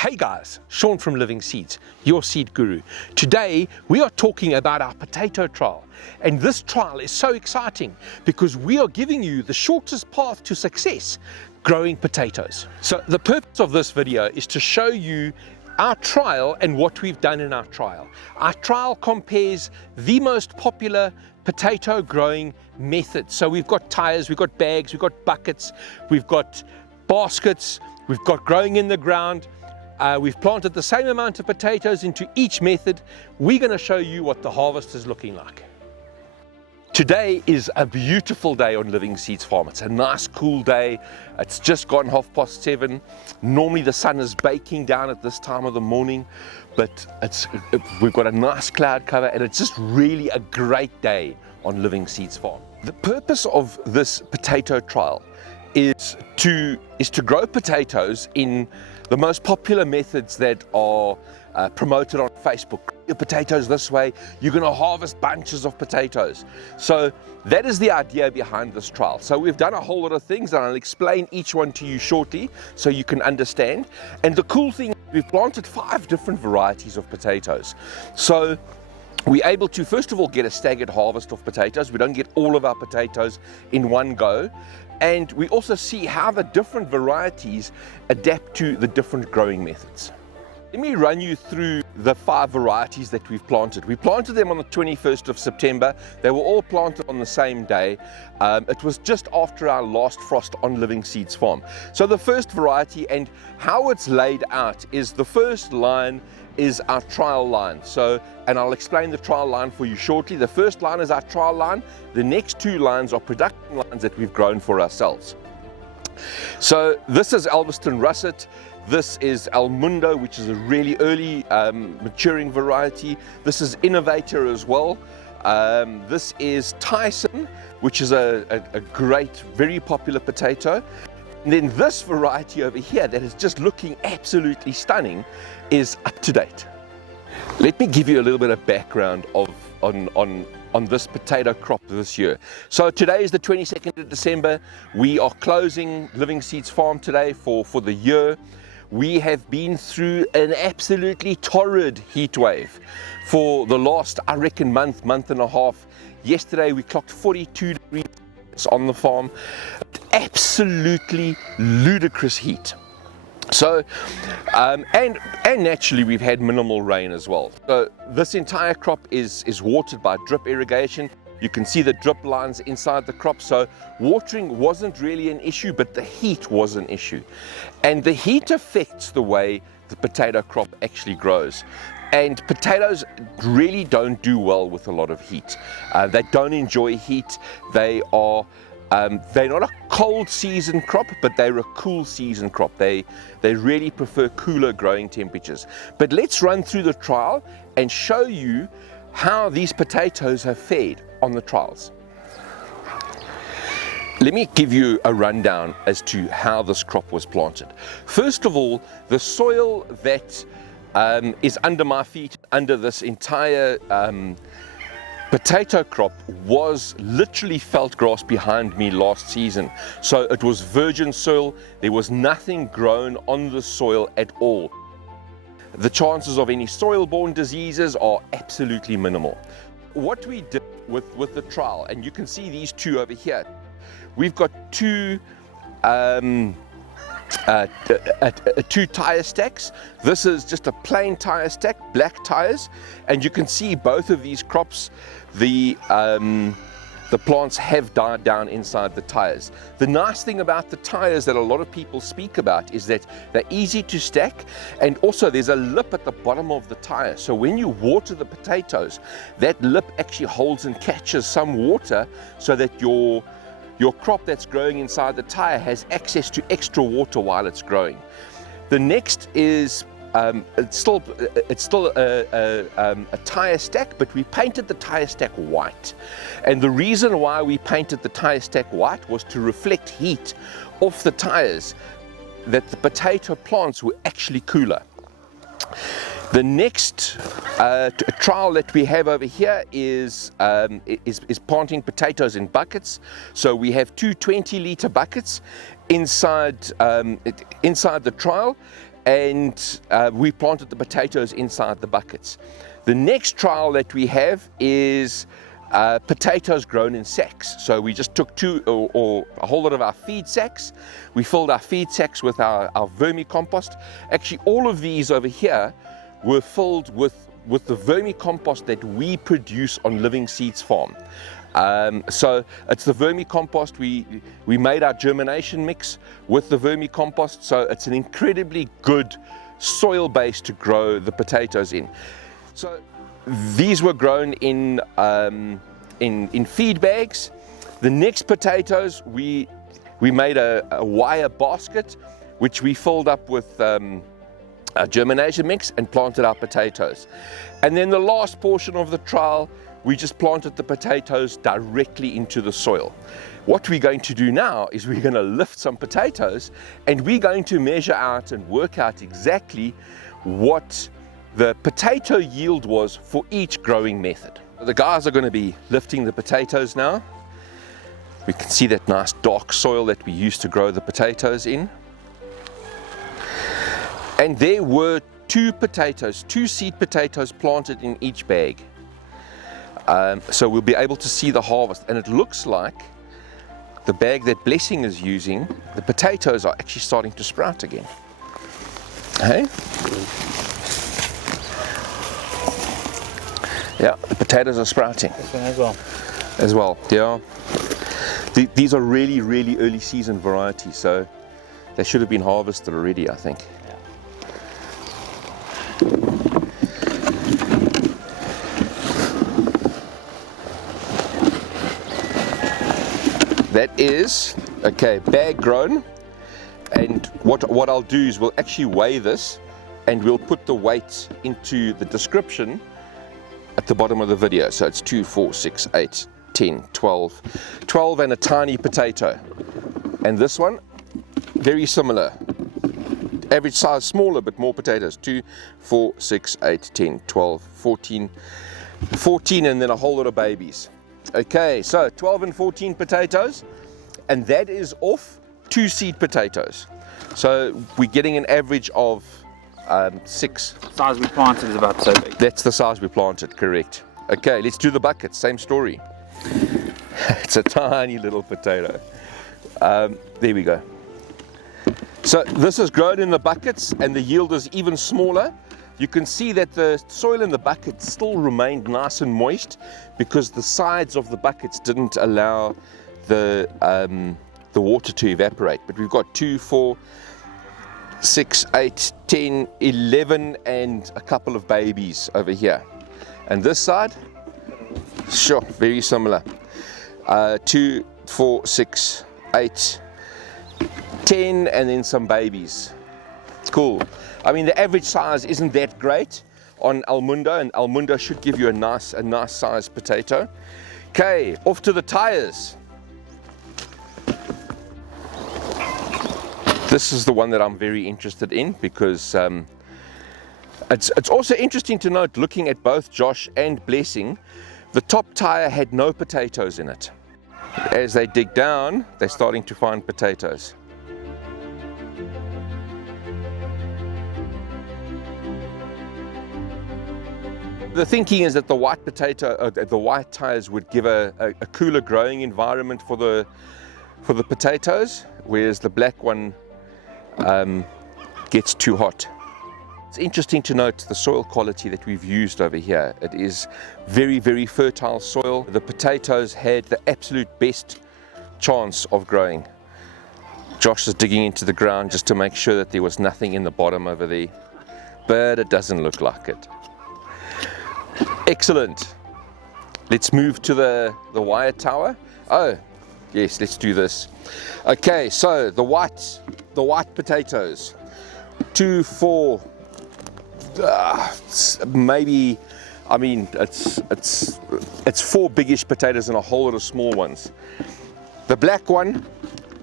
Hey guys, Sean from Living Seeds, your seed guru. Today we are talking about our potato trial, and this trial is so exciting because we are giving you the shortest path to success growing potatoes. So the purpose of this video is to show you our trial and what we've done in our trial. Our trial compares the most popular potato growing methods. So we've got tires, we've got bags, we've got buckets, we've got baskets, we've got growing in the ground. We've planted the same amount of potatoes into each method. We're going to show you what the harvest is looking like. Today is a beautiful day on Living Seeds Farm. It's a nice cool day. It's just gone 7:30. Normally the sun is baking down at this time of the morning, but we've got a nice cloud cover and it's just really a great day on Living Seeds Farm. The purpose of this potato trial is to grow potatoes in the most popular methods that are promoted on Facebook. Your potatoes this way, you're going to harvest bunches of potatoes. So that is the idea behind this trial. So we've done a whole lot of things and I'll explain each one to you shortly so you can understand. And the cool thing, we've planted 5 different varieties of potatoes. So we're able to, first of all, get a staggered harvest of potatoes. We don't get all of our potatoes in one go. And we also see how the different varieties adapt to the different growing methods. Let me run you through the 5 varieties that we've planted. We planted them on the 21st of September. They were all planted on the same day. It was just after our last frost on Living Seeds Farm. So the first variety and how it's laid out is the first line is our trial line. And I'll explain the trial line for you shortly. The first line is our trial line. The next 2 lines are production lines that we've grown for ourselves. So this is Elveston Russet. This is El Mundo, which is a really early maturing variety. This is Innovator as well. This is Tyson, which is a great, very popular potato. And then this variety over here that is just looking absolutely stunning is Up to Date. Let me give you a little bit of background on this potato crop this year. So today is the 22nd of December. We are closing Living Seeds Farm today for the year. We have been through an absolutely torrid heat wave for the last, I reckon, month and a half. Yesterday we clocked 42 degrees on the farm. Absolutely ludicrous heat. So, and naturally we've had minimal rain as well. So this entire crop is watered by drip irrigation. You can see the drip lines inside the crop, so watering wasn't really an issue, but the heat was an issue. And the heat affects the way the potato crop actually grows. And potatoes really don't do well with a lot of heat. They don't enjoy heat. They're not a cold season crop, but they're a cool season crop. They really prefer cooler growing temperatures. But let's run through the trial and show you how these potatoes have fared on the trials. Let me give you a rundown as to how this crop was planted. First of all, the soil that is under my feet, under this entire potato crop, was literally felt grass behind me last season. So it was virgin soil. There was nothing grown on the soil at all. The chances of any soil-borne diseases are absolutely minimal. What we did with the trial, and you can see these 2 over here, we've got 2 tire stacks. This is just a plain tire stack, black tires, and you can see both of these crops, the plants have died down inside the tires. The nice thing about the tires that a lot of people speak about is that they're easy to stack, and also there's a lip at the bottom of the tire. So when you water the potatoes, that lip actually holds and catches some water so that your crop that's growing inside the tire has access to extra water while it's growing. The next is it's still a tire stack, but we painted the tire stack white. And the reason why we painted the tire stack white was to reflect heat off the tires, that the potato plants were actually cooler. The next trial that we have over here is planting potatoes in buckets. So we have 2 20-litre buckets inside the trial, and we planted the potatoes inside the buckets. The next trial that we have is potatoes grown in sacks. So we just took or a whole lot of our feed sacks. We filled our feed sacks with our vermicompost. Actually, all of these over here were filled with the vermicompost that we produce on Living Seeds Farm. So it's the vermicompost. We made our germination mix with the vermicompost, so it's an incredibly good soil base to grow the potatoes in. So these were grown in feed bags. The next potatoes, we made a wire basket, which we filled up with a germination mix and planted our potatoes. And then the last portion of the trial, we just planted the potatoes directly into the soil. What we're going to do now is we're going to lift some potatoes, and we're going to measure out and work out exactly what the potato yield was for each growing method. The guys are going to be lifting the potatoes now. We can see that nice dark soil that we used to grow the potatoes in. And there were two seed potatoes planted in each bag. So we'll be able to see the harvest, and it looks like the bag that Blessing is using, the potatoes are actually starting to sprout again. Hey? Yeah, the potatoes are sprouting. This one as well. As well, yeah. These are really, really early season varieties, so they should have been harvested already, I think. That is, okay, bag grown, and what I'll do is we'll actually weigh this, and we'll put the weight into the description at the bottom of the video. So it's 2, 4, 6, 8, 10, 12 and a tiny potato. And this one, very similar. Average size smaller, but more potatoes. 2, 4, 6, 8, 10, 12, 14, and then a whole lot of babies. Okay, so 12 and 14 potatoes, and that is off 2 seed potatoes. So we're getting an average of 6. The size we planted is about so big. That's the size we planted, correct. Okay, let's do the buckets, same story. It's a tiny little potato. There we go. So this is grown in the buckets, and the yield is even smaller. You can see that the soil in the bucket still remained nice and moist because the sides of the buckets didn't allow the water to evaporate. But we've got 2, 4, 6, 8, 10, 11 and a couple of babies over here. And this side, sure, very similar. 2, 4, 6, 8, 10 and then some babies. Cool. I mean, the average size isn't that great on Almundo, and Almundo should give you a nice sized potato. Okay, off to the tires. This is the one that I'm very interested in because it's also interesting to note, looking at both Josh and Blessing, the top tire had no potatoes in it. As they dig down, they're starting to find potatoes. The thinking is that the white the white tires would give a cooler growing environment for the potatoes, whereas the black one gets too hot. It's interesting to note the soil quality that we've used over here. It is very, very fertile soil. The potatoes had the absolute best chance of growing. Josh is digging into the ground just to make sure that there was nothing in the bottom over there, but it doesn't look like it. Excellent. Let's move to the wire tower. Oh, yes, let's do this. Okay, so the white potatoes. 2, 4, maybe. I mean, it's 4 biggish potatoes and a whole lot of small ones. The black one,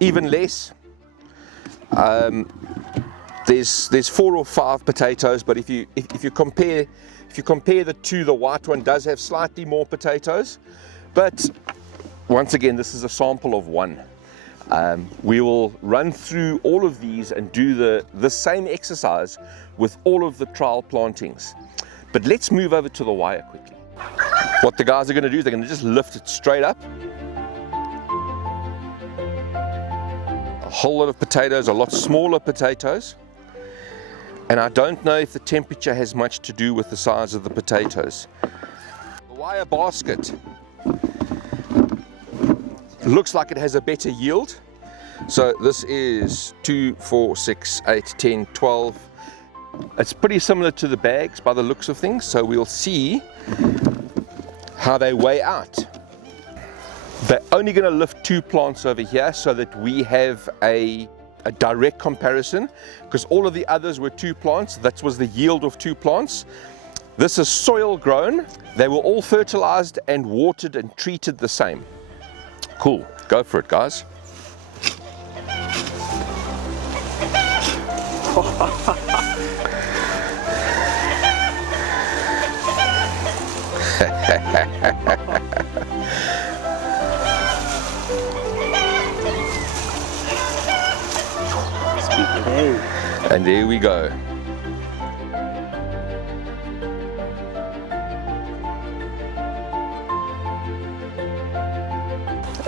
even less. There's 4 or 5 potatoes, but if you compare the two, the white one does have slightly more potatoes, but once again, this is a sample of 1. We will run through all of these and do the same exercise with all of the trial plantings. But let's move over to the wire quickly. What the guys are going to do is they're going to just lift it straight up. A whole lot of potatoes, a lot smaller potatoes. And I don't know if the temperature has much to do with the size of the potatoes. The wire basket looks like it has a better yield. So this is 2, 4, 6, 8, 10, 12. It's pretty similar to the bags by the looks of things. So we'll see how they weigh out. They're only going to lift 2 plants over here so that we have a direct comparison, because all of the others were 2 plants. That was the yield of 2 plants. This is soil grown. They were all fertilized and watered and treated the same. Cool, go for it, guys. And there we go.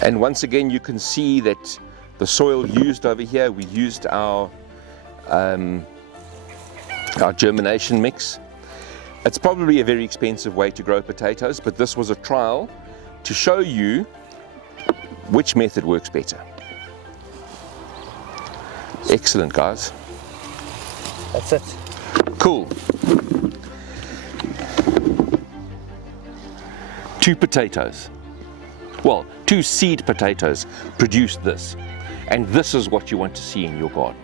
And once again, you can see that the soil used over here, we used our germination mix. It's probably a very expensive way to grow potatoes, but this was a trial to show you which method works better. Excellent, guys. That's it. Cool. 2 potatoes. Well, 2 seed potatoes produced this. And this is what you want to see in your garden.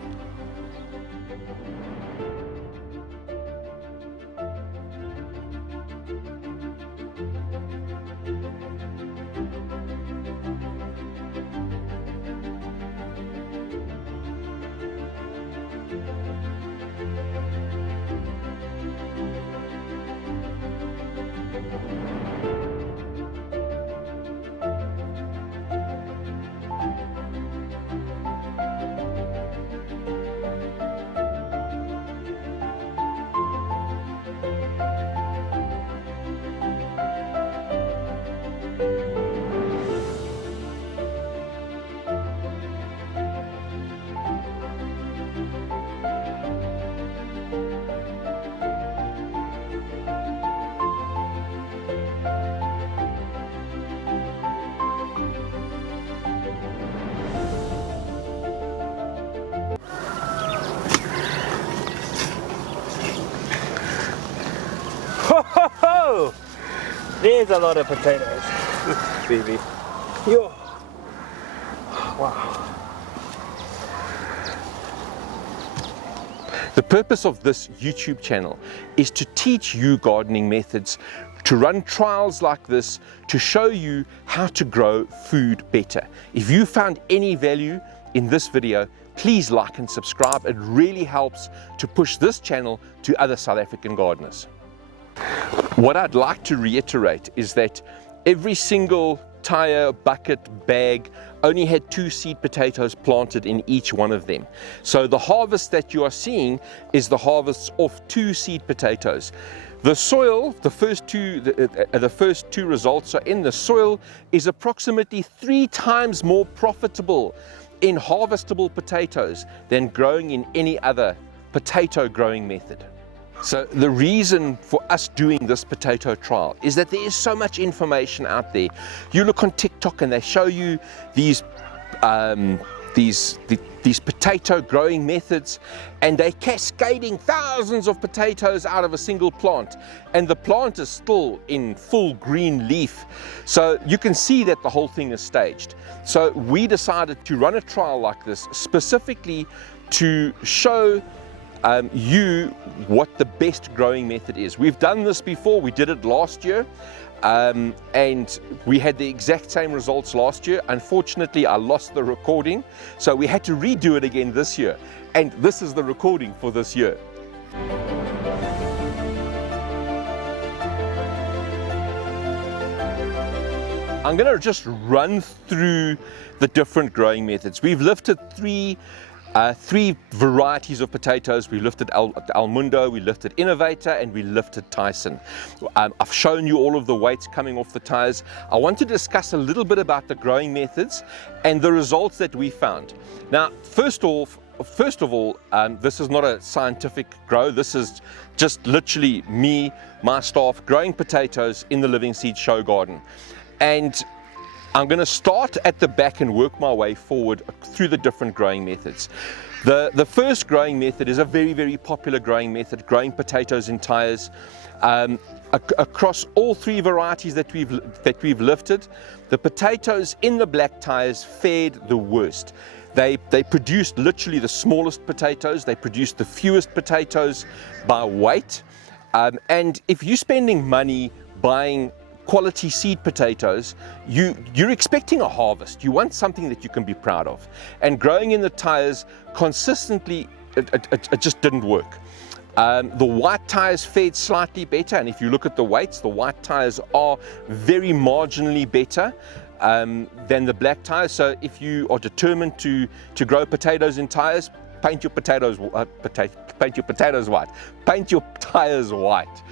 Ho! There's a lot of potatoes, baby. Yo! Wow. The purpose of this YouTube channel is to teach you gardening methods, to run trials like this, to show you how to grow food better. If you found any value in this video, please like and subscribe. It really helps to push this channel to other South African gardeners. What I'd like to reiterate is that every single tire, bucket, bag only had 2 seed potatoes planted in each one of them. So the harvest that you are seeing is the harvests of 2 seed potatoes. The soil, the first two results are in the soil, is approximately 3 times more profitable in harvestable potatoes than growing in any other potato growing method. So the reason for us doing this potato trial is that there is so much information out there. You look on TikTok and they show you these potato growing methods, and they're cascading thousands of potatoes out of a single plant, and the plant is still in full green leaf. So you can see that the whole thing is staged. So we decided to run a trial like this specifically to show you what the best growing method is. We've done this before. We did it last year, and we had the exact same results last year. Unfortunately, I lost the recording, so we had to redo it again this year, and this is the recording for this year. I'm going to just run through the different growing methods. We've lifted three varieties of potatoes. We lifted Al Mundo, we lifted Innovator, and we lifted Tyson. I've shown you all of the weights coming off the tires. I want to discuss a little bit about the growing methods and the results that we found. Now, first of all, this is not a scientific grow. This is just literally me, my staff, growing potatoes in the Living Seed Show Garden. And I'm going to start at the back and work my way forward through the different growing methods. The first growing method is a very, very popular growing method, growing potatoes in tires. Across all three varieties that we've lifted, the potatoes in the black tires fared the worst. They produced literally the smallest potatoes. They produced the fewest potatoes by weight. And if you're spending money buying quality seed potatoes, you're expecting a harvest. You want something that you can be proud of. And growing in the tires consistently, it just didn't work. The white tires fared slightly better, and if you look at the weights, the white tires are very marginally better than the black tires. So if you are determined to grow potatoes in tires, paint your potatoes white. Paint your tires white.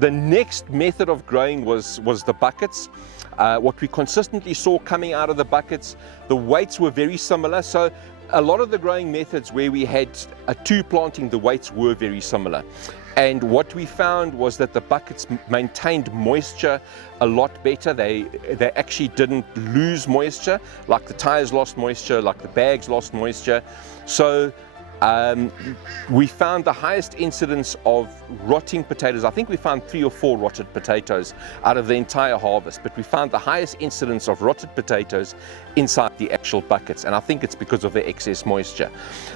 The next method of growing was the buckets. What we consistently saw coming out of the buckets, the weights were very similar. So a lot of the growing methods where we had a two planting, the weights were very similar. And what we found was that the buckets maintained moisture a lot better. They actually didn't lose moisture, like the tires lost moisture, like the bags lost moisture. So we found the highest incidence of rotting potatoes. I think we found 3 or 4 rotted potatoes out of the entire harvest, but we found the highest incidence of rotted potatoes inside the actual buckets, and I think it's because of the excess moisture.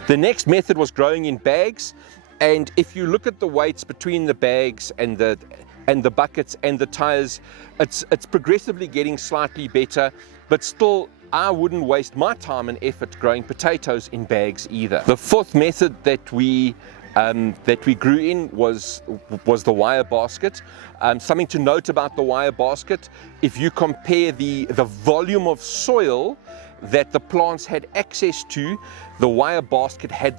The next method was growing in bags, and if you look at the weights between the bags and the buckets and the tires, it's progressively getting slightly better, but still I wouldn't waste my time and effort growing potatoes in bags either. The fourth method that we grew in was the wire basket. Something to note about the wire basket: if you compare the volume of soil that the plants had access to, the wire basket had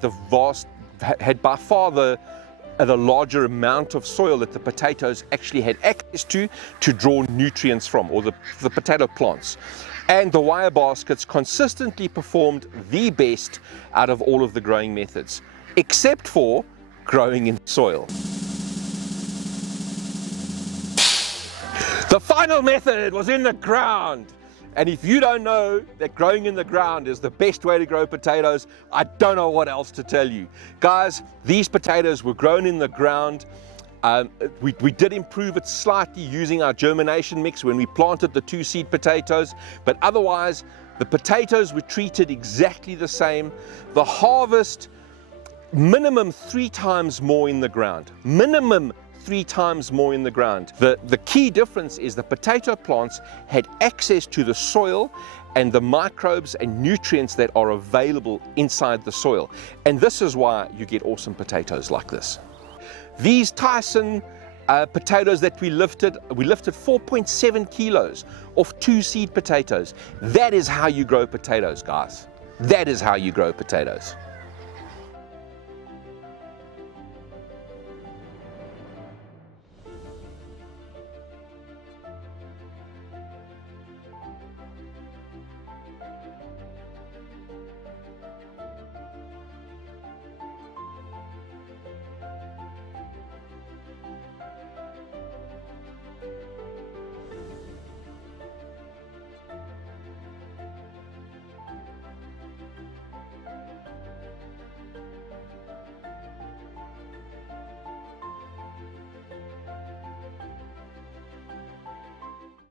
by far the larger amount of soil that the potatoes actually had access to draw nutrients from, or the potato plants. And the wire baskets consistently performed the best out of all of the growing methods, except for growing in soil. The final method was in the ground. And if you don't know that growing in the ground is the best way to grow potatoes, I don't know what else to tell you. Guys, these potatoes were grown in the ground. We did improve it slightly using our germination mix when we planted the 2 seed potatoes, but otherwise the potatoes were treated exactly the same. The harvest, minimum 3 times more in the ground. Minimum 3 times more in the ground. The key difference is the potato plants had access to the soil and the microbes and nutrients that are available inside the soil. And this is why you get awesome potatoes like this. These Tyson potatoes that we lifted 4.7 kilos off 2 seed potatoes. That is how you grow potatoes, guys. That is how you grow potatoes.